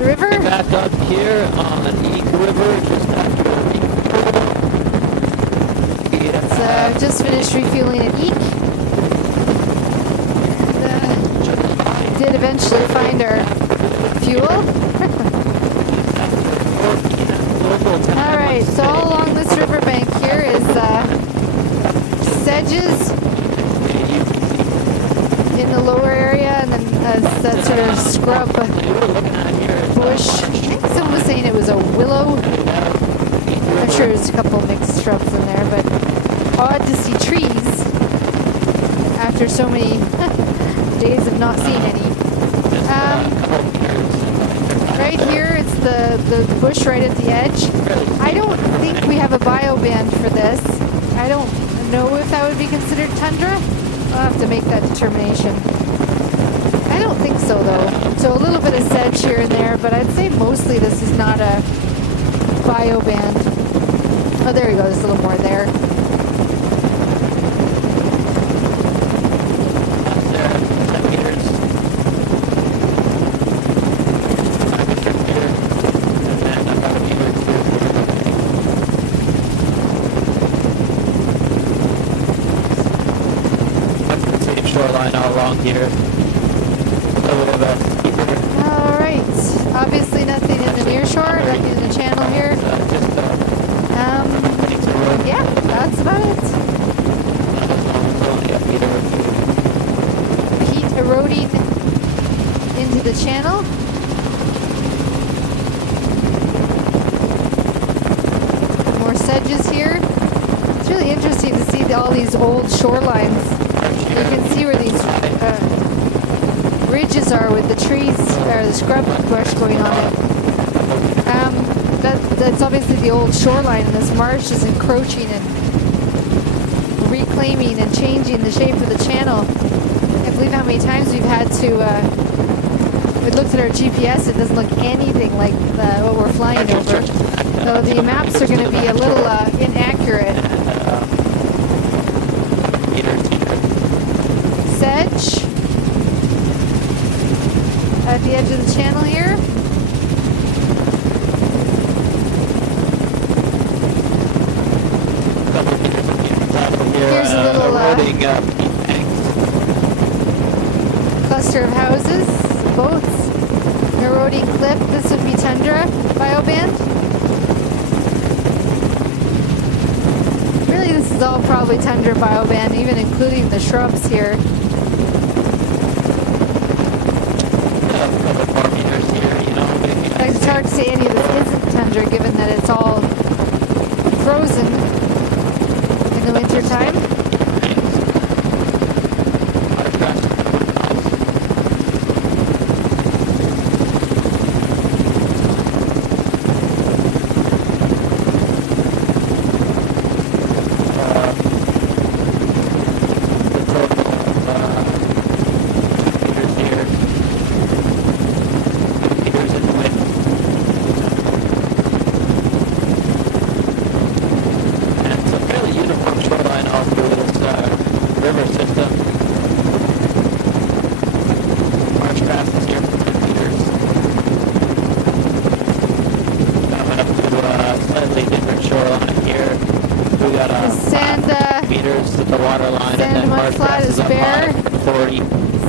river. Back up here on Eek River, just after the refuel. I've just finished refueling at Eek. And, did eventually find our fuel. Alright, so all along this riverbank here is sedges in the lower area, and then that sort of scrub bush. I think someone was saying it was a willow. I'm sure there's a couple mixed shrubs in there, but odd to see trees after so many days of not seeing any. Right here, it's the bush right at the edge. I don't think we have a bio band for this. I don't know if that would be considered tundra. I'll have to make that determination. I don't think so, though. So a little bit of sedge here and there, but I'd say mostly this is not a bio band. Oh, there you go. There's a little more there. Shoreline all along here. Alright. Obviously nothing in the near shore, nothing in the channel here. Yeah, that's about it. Peat eroding into the channel. More sedges here. It's really interesting to see all these old shorelines. You can see where these ridges are with the trees, or the scrub brush going on it. That's obviously the old shoreline, and this marsh is encroaching and reclaiming and changing the shape of the channel. I believe how many times we've had to, we looked at our GPS, it doesn't look anything like what we're flying over. So the maps are going to be a little inaccurate. Sedge at the edge of the channel here. Here's a little cluster of houses, boats, eroding cliff. This would be tundra bioband. Really, this is all probably tundra bioband, even including the shrubs here. It's hard to say any of this isn't tundra, given that it's all frozen in the winter time.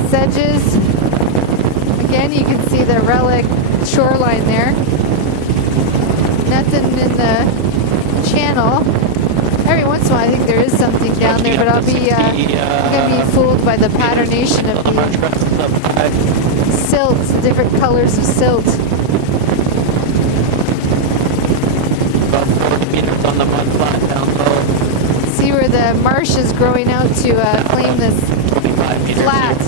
Sedges. Again, you can see the relic shoreline there. Nothing in the channel. Every once in a while, I think there is something down there, but I'll be going to be fooled by the patternation of the silt, different colors of silt. About 40 meters on the mud flat down low. See where the marsh is growing out to claim this flat.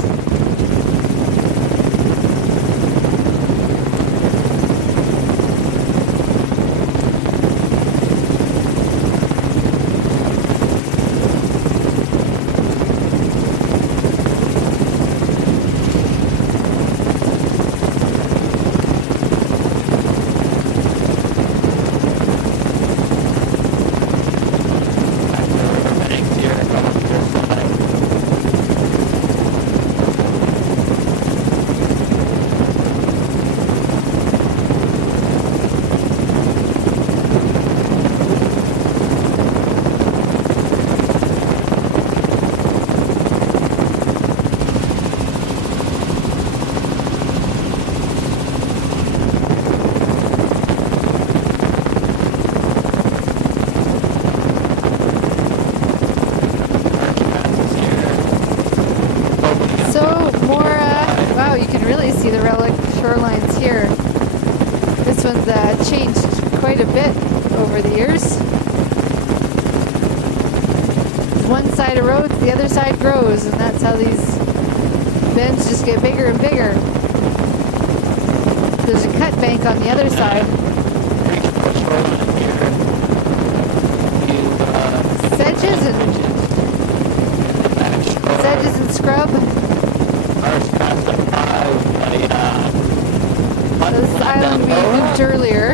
really see the relic shorelines here. This one's changed quite a bit over the years. One side erodes, the other side grows, and that's how these bends just get bigger and bigger. There's a cut bank on the other side. Sedges and scrub. This island we moved earlier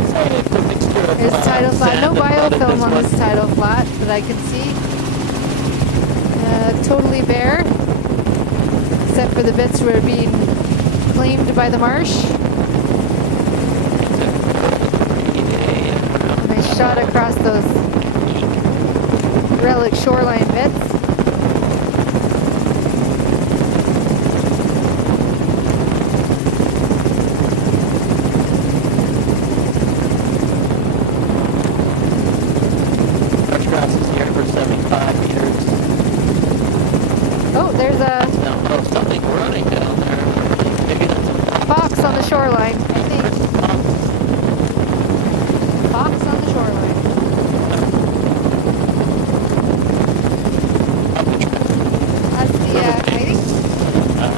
is tidal flat. No biofilm on this tidal flat that I can see. Totally bare, except for the bits where being claimed by the marsh. Nice shot across those relic shoreline bits. There's a something running down there. Maybe that's a fox on the shoreline, I think. Fox on the shoreline. That's the, I think.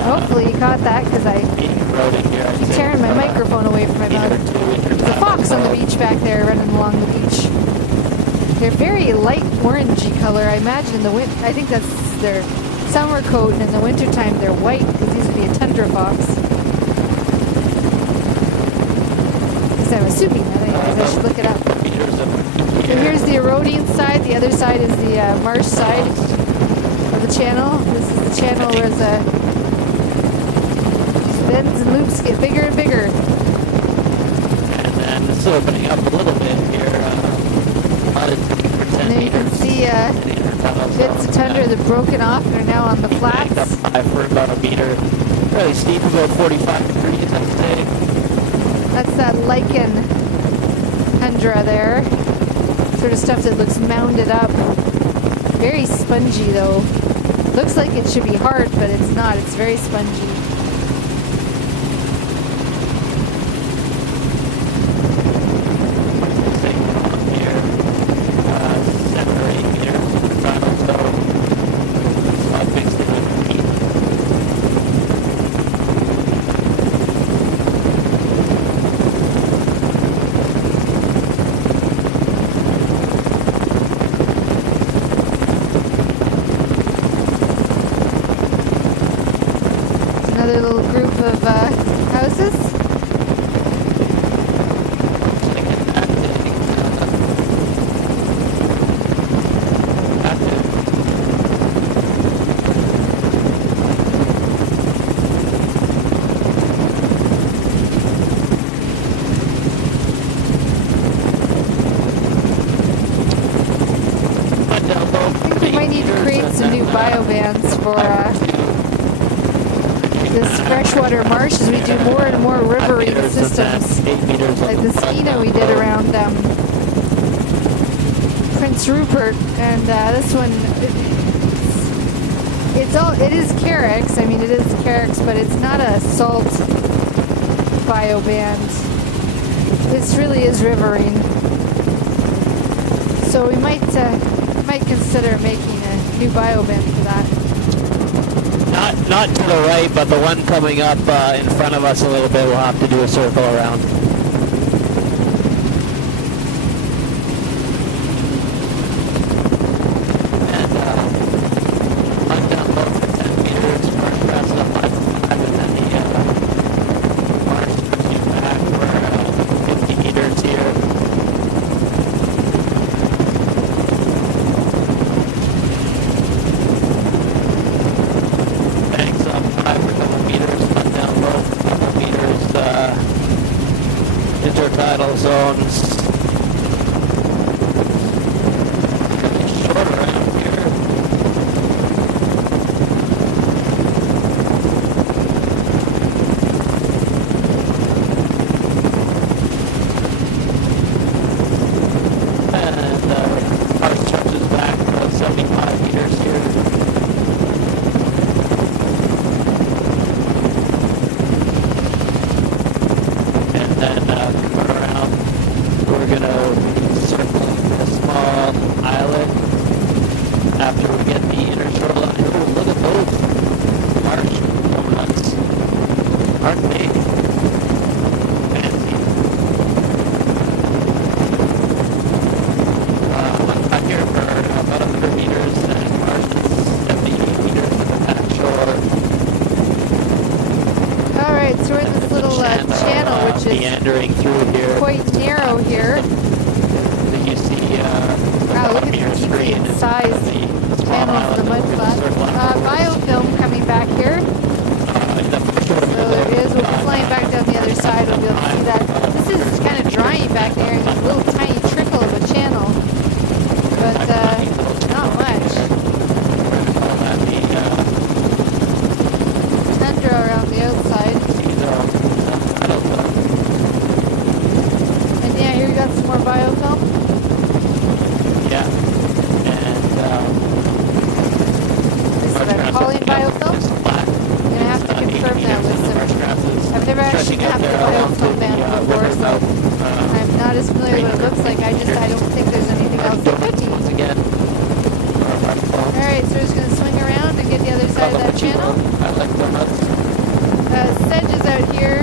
Hopefully you caught that because I keep tearing my microphone away from my mouth. There's a fox on the beach back there running along the beach. They're very light orangey color. I imagine in the winter, I think that's their summer coat, and in the wintertime they're white because these would be a tundra fox. Because I'm assuming that, anyways, I should look it up. So here's the eroding side, the other side is the marsh side of the channel. This is the channel where the bends and loops get bigger and bigger. And it's opening up a little bit here. And then you can see bits of tundra that have broken off and are now on the flats. For about a meter. Really steep, about 45 degrees, I'd say. That's that lichen tundra there. Sort of stuff that looks mounded up. Very spongy though. Looks like it should be hard, but it's not. It's very spongy. Another little group of houses. I think we might need to create some new biobands for this freshwater marsh as we do more and more riverine systems, like the Skeena we did around Prince Rupert, and this one, it is Carex. I mean, it is Carex, but it's not a salt bioband. This really is riverine, so we might consider making a new bioband for that. Not to the right, but the one coming up in front of us a little bit, we'll have to do a circle around. And I'm down low for 10 meters, marsh past the 5, and then the marsh pushes back for 50 meters here. Intertidal zones. Really short around here. And our stretches back about 75 meters here. then come around. We're gonna circle a small island after we get the inner shoreline. Oh, look at those marsh coconuts. Aren't they fancy? I'm here for about 100 meters and marsh is 78 meters to the back shore. Alright, so we're in this little channel, which is meandering through here. quite narrow here. That you see Wow, look at your the screen deep is size the small channels of the mud island with flat. the circle Biofilm coming back here. So there it is. We'll be flying back down the other side. We'll be able to see that. This is kind of drying back there in this little tiny trickle of a channel. But not much. Tundra around the outside. And yeah, here we got some more biofilm. Yeah. And This is a Pauline biofilm. I'm gonna have to confirm that with some. I've never actually mapped the biofilm band before, so I'm not as familiar with what it looks like. I don't think there's anything else that could be. Once again. Alright, so we're just gonna swing around and get the other side of that channel. I like donuts. Sedge is out here.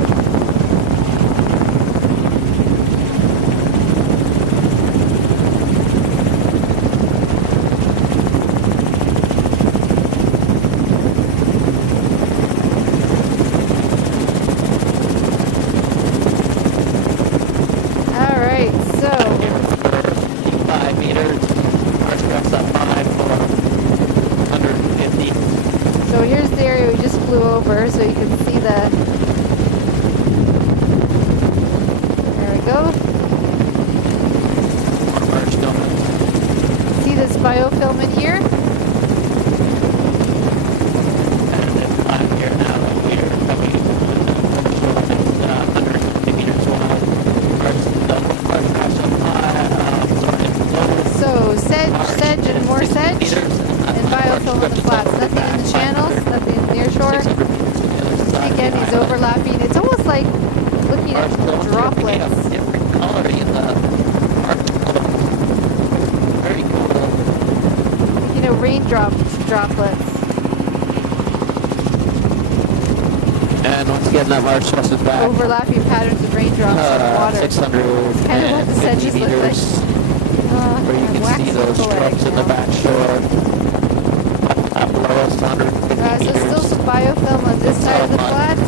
Alright, so 5 meters. Marsh grass up 5 for 150. so here's the area we just flew over, so you can see the. There we go. More marsh donuts. See this biofilm in here? And it's flat here now that we're coming to 150 meters wide. Marsh grass up 5. Sorry, it's lower. So sedge, and more sedge, and biofilm on the flats. Nothing in the channels, nothing in the near shore. 600 meters to the other side. Again, these overlapping. It's almost like looking at droplets. Different color in the marsh. Very cool. You know, droplets. And once again, that marsh grass is back. Overlapping patterns of raindrops in the water. 650 kind of what the sedges look like. meters, where you I'm can see waxing those poetic shrubs in the now. back shore. Up below us, 150 So meters. still some biofilm on this side of the flats.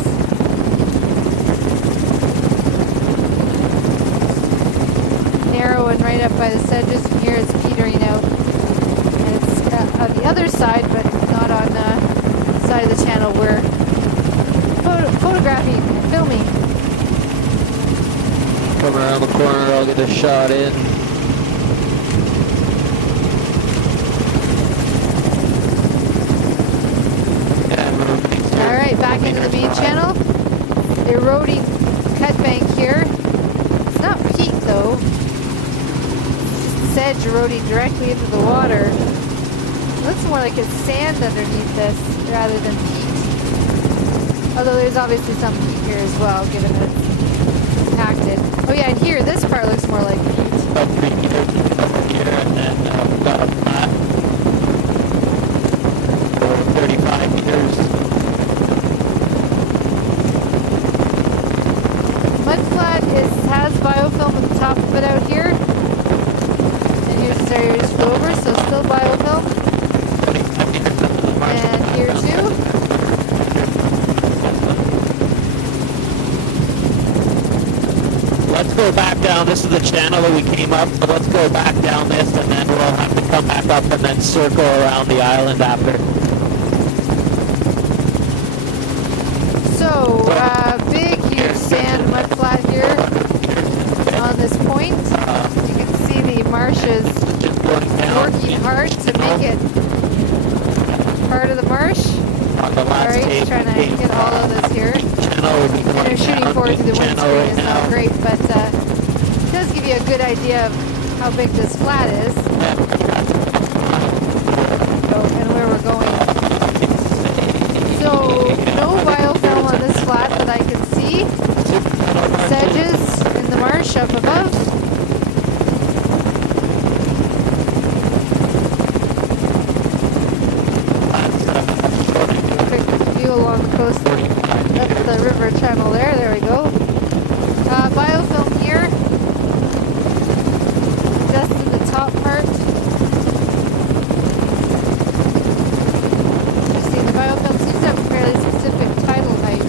Narrow and right up by the sedges, and here it's petering out. And it's on the other side, but not on the side of the channel we're photographing, filming. Come around the corner, I'll get a shot in. Alright, back into the main channel. Eroding cut bank here. It's not peat though. Sedge eroding directly into the water. It looks more like it's sand underneath this rather than peat. Although there's obviously some peat here as well, given that it's compacted. Oh yeah, and here, this part looks more like peat. About 3 meters over here, and then we've got a flat for 35 meters. Mudflat has biofilm at the top of it out here. And here's this area we just flew over, so still biofilm. 25 meters under the marsh. And here too. Let's go back down. This is the channel that we came up, so let's go back down this, and then we'll have to come back up and then circle around the island after. So, big, huge sand mudflat here on this point. You can see the marsh is Just going down. working hard to make it part of the marsh. On the last Alright, tape, trying to tape, get all of this here. channel will be And going they're shooting down forward to the channel windscreen. right It's not now. great, but it does give you a good idea of how big this flat is. And where we're going. So, no biofilm on this flat that I can see. see sedges in the marsh up above. Quick view along the coast. That's the river channel there. There we go. Biofilm here. Just in the top part. You see, the biofilm seems to have a fairly specific tidal height.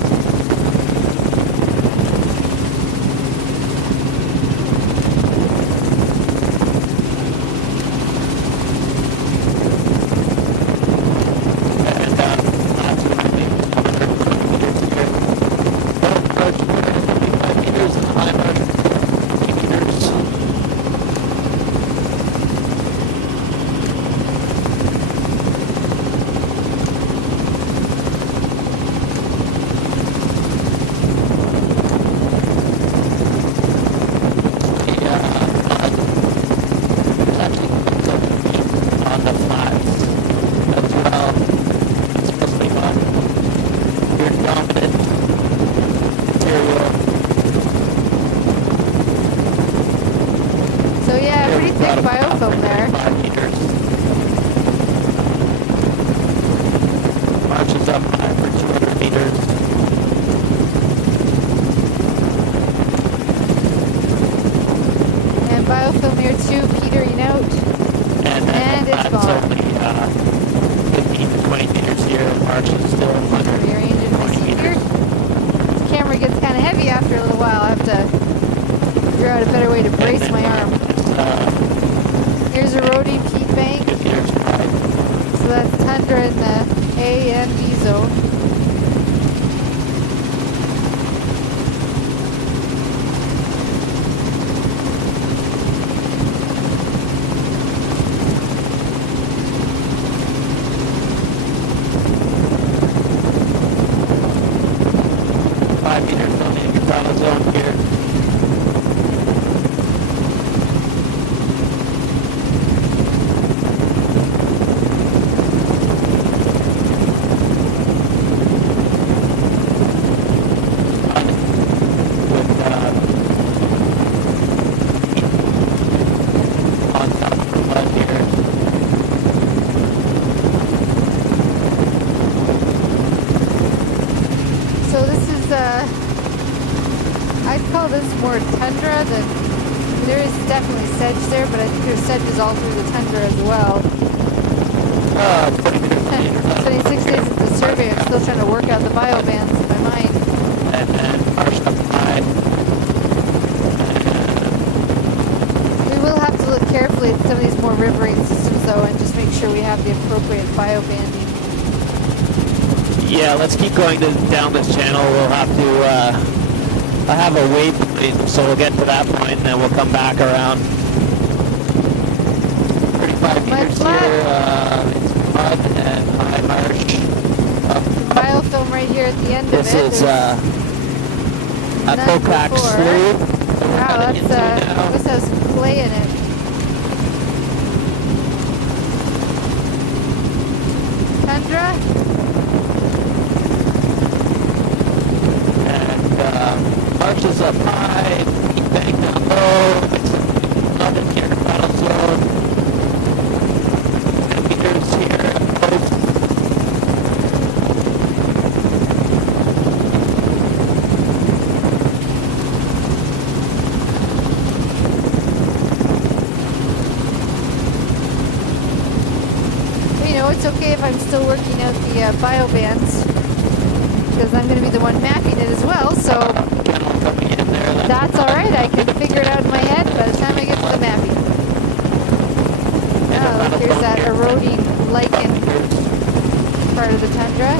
Biofilm there. 5 meters. Marches up high for 200 meters. And biofilm here too, petering out. And it's gone. Only 15 to 20 meters here. March is still 120 meters. This camera gets kind of heavy after a little while. I have to figure out a better way to brace my arm. Here's a eroding peat bank. So that's tundra in the A and B zone. Zone here. On top of the flood here. So this is I'd call this more tundra than, there is definitely sedge there, but I think there's sedges all through the tundra as well. 26 days into the survey, I'm still trying to work out the biobands in my mind. And then marsh up high. We will have to look carefully at some of these more riverine systems though, and just make sure we have the appropriate biobanding. Yeah, let's keep going down this channel. We'll have to I have a waypoint, so we'll get to that point and then we'll come back around. 35 meters here, it's mud and high marsh. Biofilm right here at the end of it. This is a Pocac slough. Wow, this has clay in it. Tundra? Marches up high, peat bank down low, mud in here, battle zone, 10 meters here, coast. Well, you know, it's okay if I'm still working out the biobands, because I'm going to be the one mapping it as well, so that's alright, I can figure it out in my head by the time I get to the mapping. Oh, look, here's that eroding lichen part of the tundra.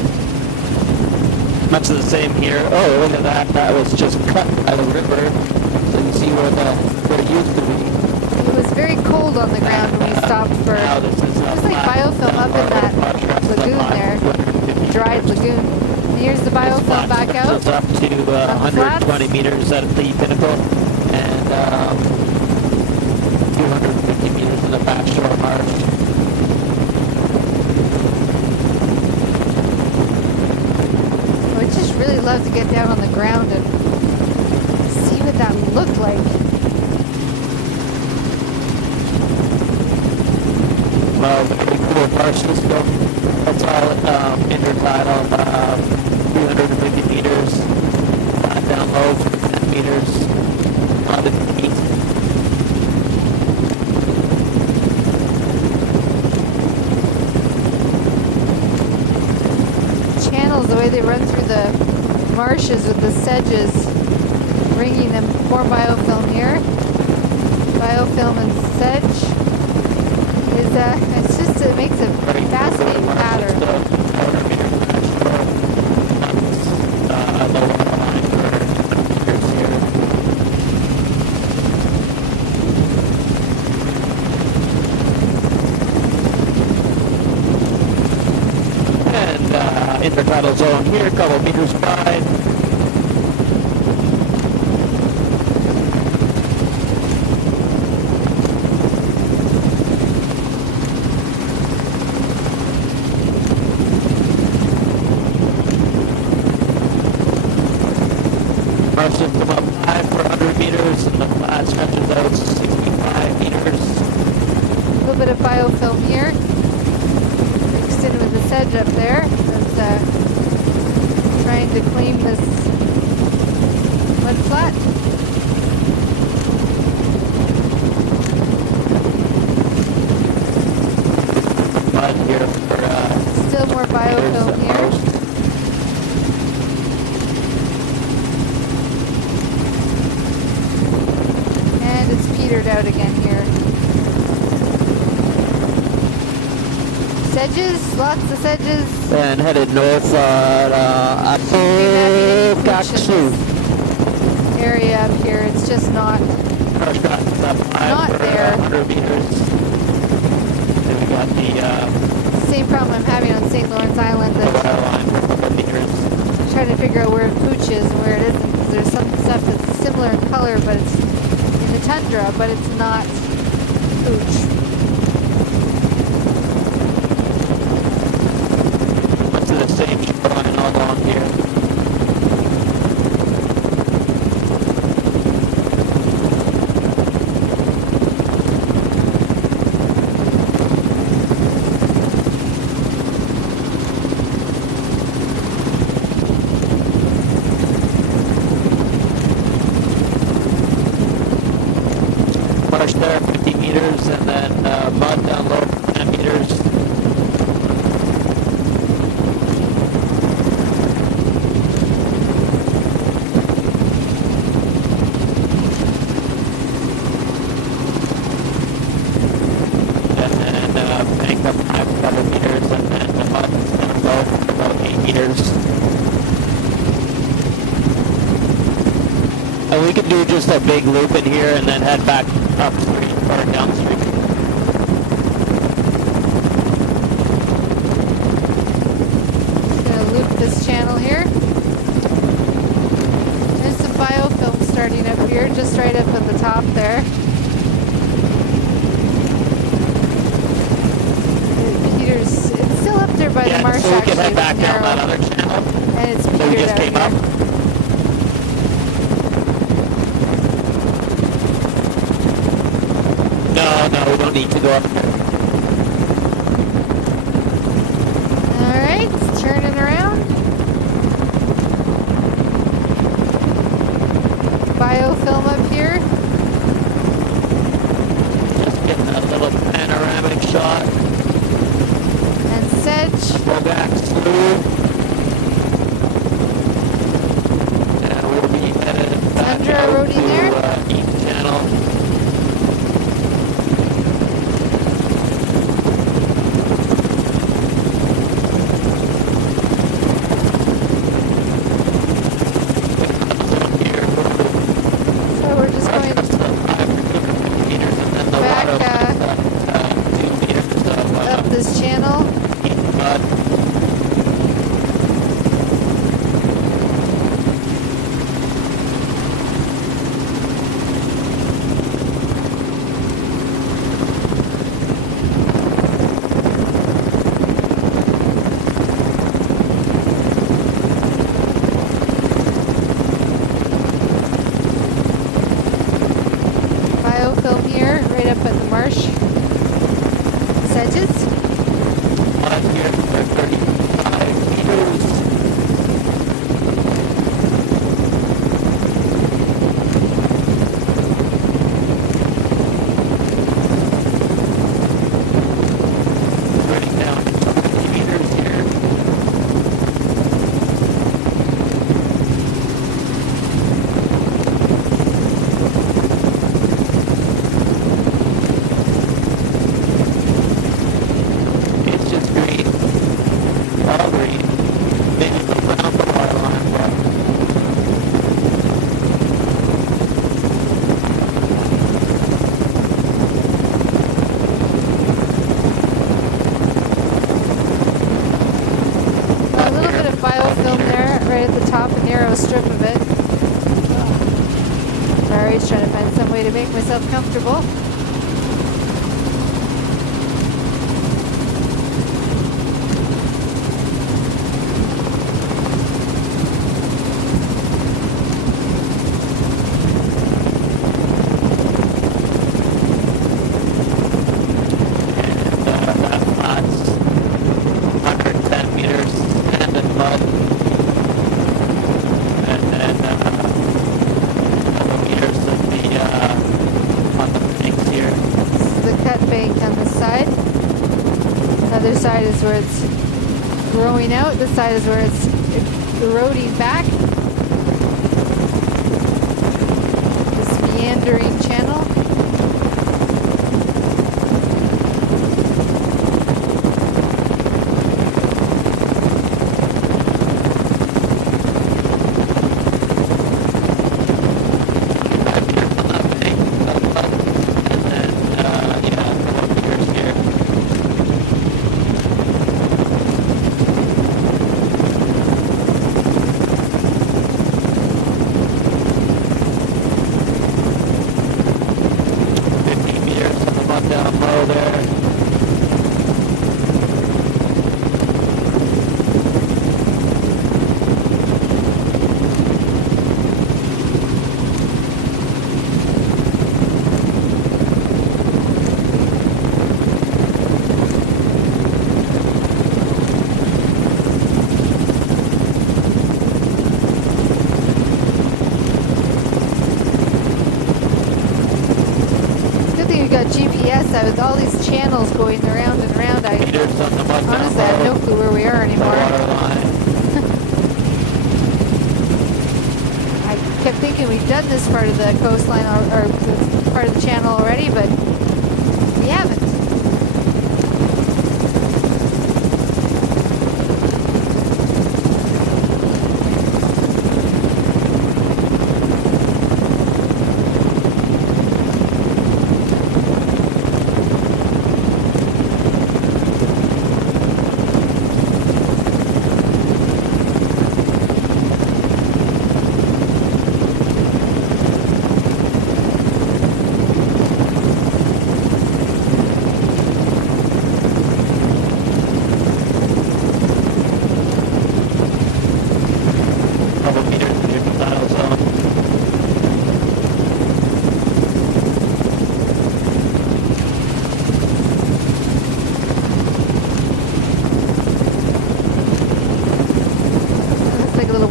Much of the same here. Oh, look at that. That was just cut by the river. So you see where it used to be. It was very cold on the ground when we stopped for, it was like biofilm up in that lagoon there, dried lagoon. Here's the biofilm back out. It's up to 120 meters at the pinnacle and 250 meters in the backshore marsh. Oh, it's just really love to get down on the ground and see what that looked like. Well, very cool bar system. That's all intertidal, 350 meters, down low for 10 meters on the feet. Channels, the way they run through the marshes with the sedges, bringing them more biofilm here. Biofilm and sedge. It's just, it makes a fascinating pattern. And intertidal zone here, a couple meters wide. Our system up high for 100 meters, and the flat stretches out 65 meters. A little bit of biofilm here, mixed in with the sedge up there. That's trying to claim this mud flat. Mud here for still more biofilm here. And it's petered out again here. Sedges, lots of sedges. And headed north on Axiom Area up here, it's just not there. 100 meters. And we got the Same problem I'm having on St. Lawrence Island. water line for 100 meters. I'm trying to figure out where pooch is and where it isn't, because there's some stuff that's similar in color, but it's in the tundra, but it's not pooch. Went to the same shoreline all along here. Marsh there, 50 meters, and then mud down low, 10 meters. And then bank up 500 meters, and then the mud is down low for about 8 meters. And we could do just a big loop in here and then head back upstream or downstream. Just gonna loop this channel here. There's some biofilm starting up here, just right up at the top there. Peter's, it's still up there by the marsh so we actually. can head back with down that narrow. other channel. And it's So we petered just out came here. up. No, we don't need to go up there. Alright, it's turning around. Biofilm up here. Just getting a little panoramic shot. And sedge. Go back through. And we'll be headed back Tundra out roadie to there. East Channel. So we're just going back up this channel. Corey's trying to find some way to make myself comfortable. Other side is where it's growing out. This side is where it's eroding back. This meandering channel. GPS, with all these channels going around and around, I honestly have no clue where we are anymore. I kept thinking we'd done this part of the coastline or this part of the channel already, but we haven't.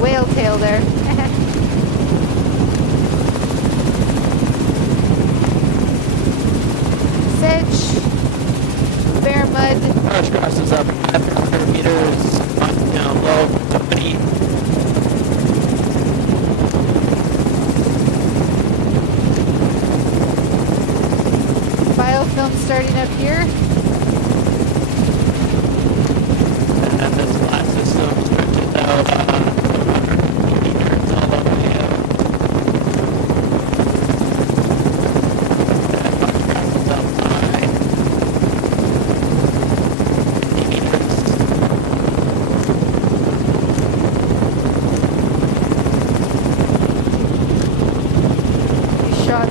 Whale tail there. Sedge, bare mud. Marsh grass is up after 100 meters, down low, company. Biofilm starting up here. And this flat system stretches out.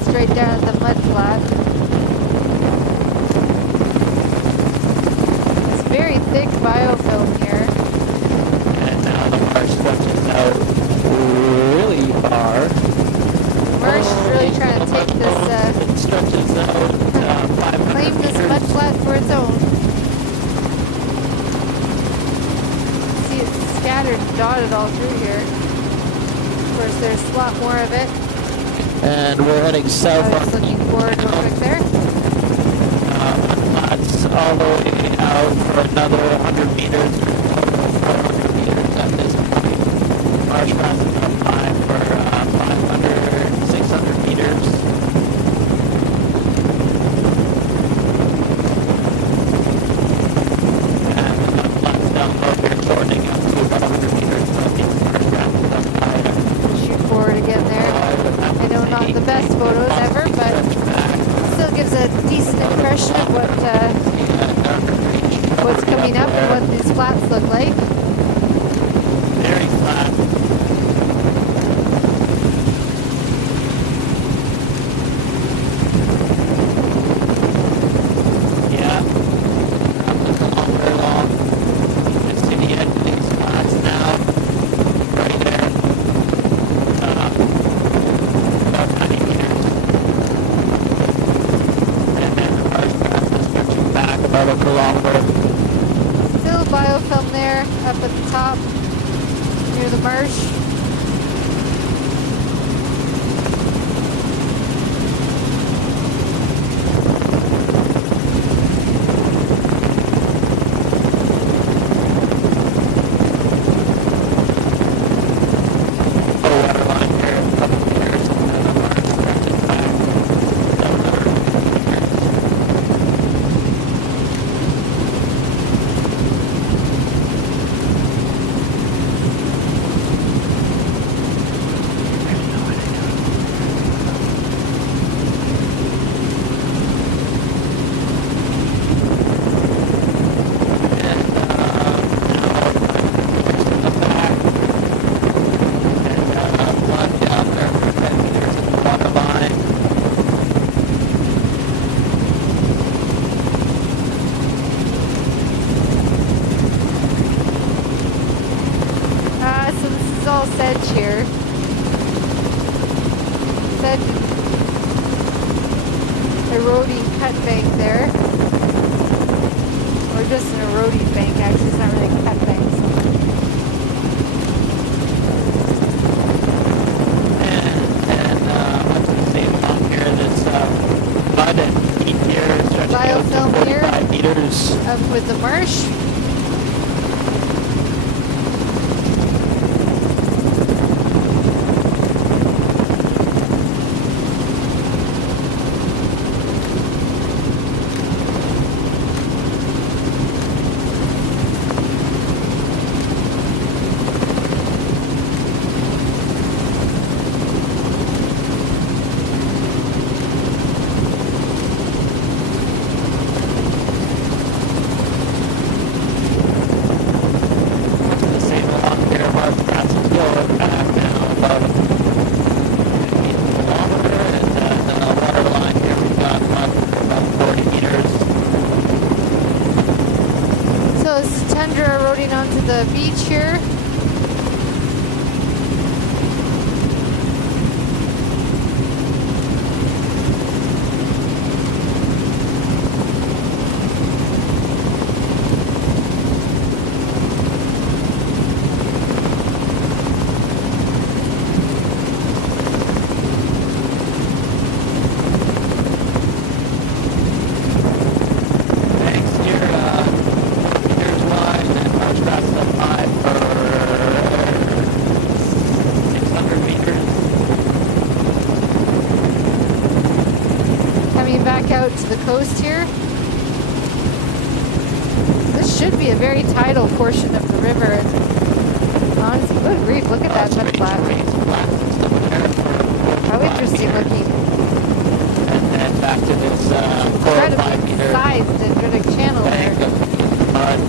Straight down at the mud flat. It's very thick biofilm here. And now the marsh stretches out really far. The marsh is really trying to take this, it stretches out 500 claim this meters. mud flat for its own. See, it's scattered and dotted all through here. Of course, there's a lot more of it. And we're heading south. I was looking forward real quick there. Flats all the way out for another 100 meters, total 400 meters at this point. Marsh grass is up high for 500, 600 meters. And flats down low here, shortening up to about 100 meters. Marsh grass is up higher. Shoot forward again there. I know not the best photos ever, but still gives a decent impression of what's coming up and what these flats look like. Very flat. longer. Still biofilm there, up at the top, near the marsh. Sedge here. Sedge eroding cut bank there. Or just an eroding bank, actually, it's not really a cut bank. What's the same on here? This mud and heat here stretching out to Biofilm here, 45 meters. up with the marsh. Onto the beach here. Back out to the coast here. This should be a very tidal portion of the river. Honestly, good grief, look at that mud flat. How interesting looking. And then back to this 4 or 5 meter sized dendritic channel bank there. of mud.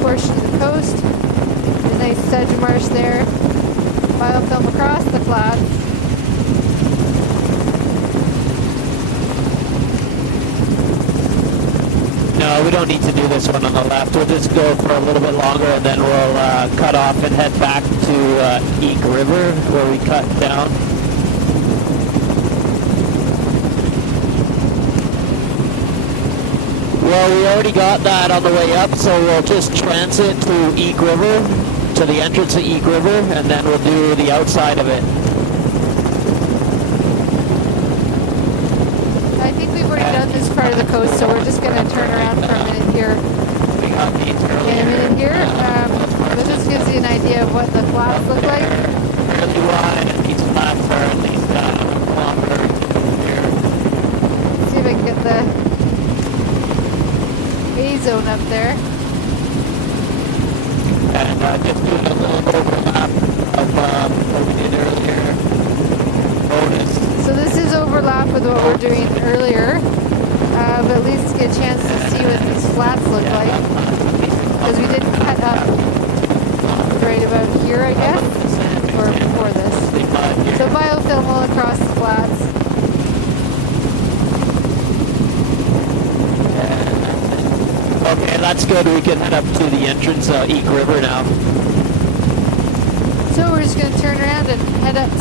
Portion of the coast. There's a nice sedge marsh there. Biofilm across the flats. No, we don't need to do this one on the left. We'll just go for a little bit longer and then we'll cut off and head back to Eek River where we cut down. Well, we already got that on the way up, so we'll just transit through Eek River to the entrance of Eek River, and then we'll do the outside of it. I think we've already done this part of the coast, so we're just going to turn around for a minute here. We got these earlier. In a minute here. This just gives you an idea of what the flats look like. Fairly wide, and these flats are at least a kilometer here. Let's see if I can get the A zone up there. And just doing a little overlap of what we did earlier. Bonus. So this is overlap with what we're doing earlier, but at least get a chance to see what these flats look like. Because we did cut up right about here, I guess, or before this. So biofilm all across the flats. Okay, that's good. We can head up to the entrance, Eek River now. So we're just going to turn around and head up to